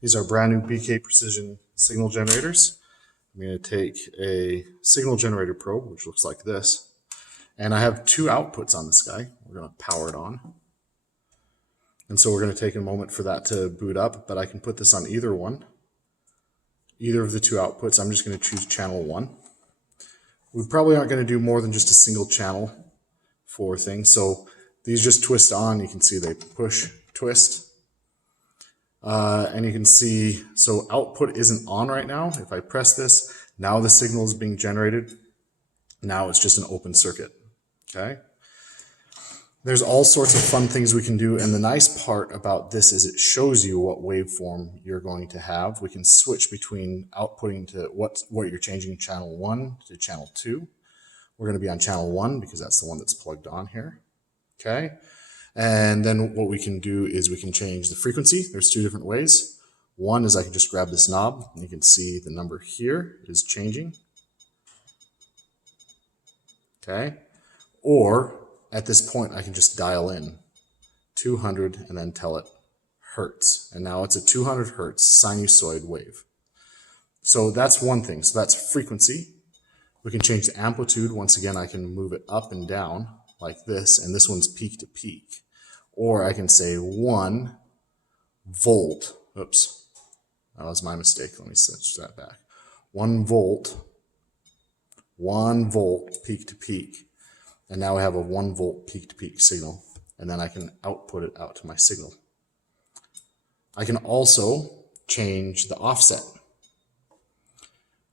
These are brand new BK Precision signal generators. I'm going to take a signal generator probe, which looks like this, and I have two outputs on this guy. We're going to power it on. And so we're going to take a moment for that to boot up, but I can put this on either one, either of the two outputs. I'm just going to choose channel 1. We probably aren't going to do more than just a single channel for things. So these just twist on. You can see they push, twist. And you can see, so output isn't on right now. If I press this, now the signal is being generated. Now it's just an open circuit, okay? There's all sorts of fun things we can do, and the nice part about this is it shows you what waveform you're going to have. We can switch between outputting to what you're changing channel 1 to channel 2. We're going to be on channel 1 because that's the one that's plugged on here, okay? And then what we can do is we can change the frequency. There's two different ways. One is I can just grab this knob, and you can see the number here is changing. Okay. Or at this point, I can just dial in 200 and then tell it hertz. And now it's a 200 hertz sinusoid wave. So that's one thing. So that's frequency. We can change the amplitude. Once again, I can move it up and down like this, and this one's peak to peak. Or I can say 1 volt. Oops, that was my mistake. Let me switch that back. 1 volt peak to peak. And now I have a 1 volt peak to peak signal. And then I can output it out to my signal. I can also change the offset.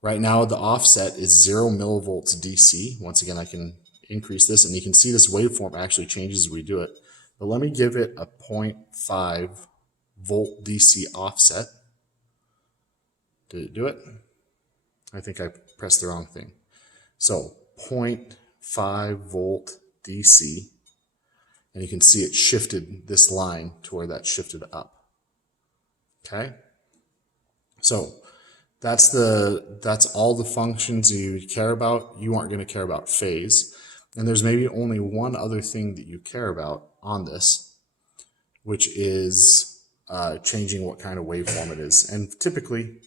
Right now the offset is 0 millivolts DC. Once again, I can increase this, and you can see this waveform actually changes as we do it. But let me give it a 0.5 volt DC offset. Did it do it? I think I pressed the wrong thing. So 0.5 volt DC, and you can see it shifted this line to where that shifted up. Okay? So that's all the functions you care about. You aren't going to care about phase. And there's maybe only one other thing that you care about on this, which is changing what kind of waveform it is. And typically,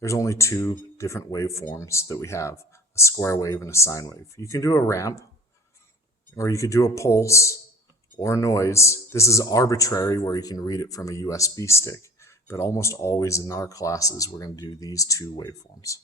there's only two different waveforms that we have, a square wave and a sine wave. You can do a ramp, or you could do a pulse or a noise. This is arbitrary where you can read it from a USB stick, but almost always in our classes, we're going to do these two waveforms.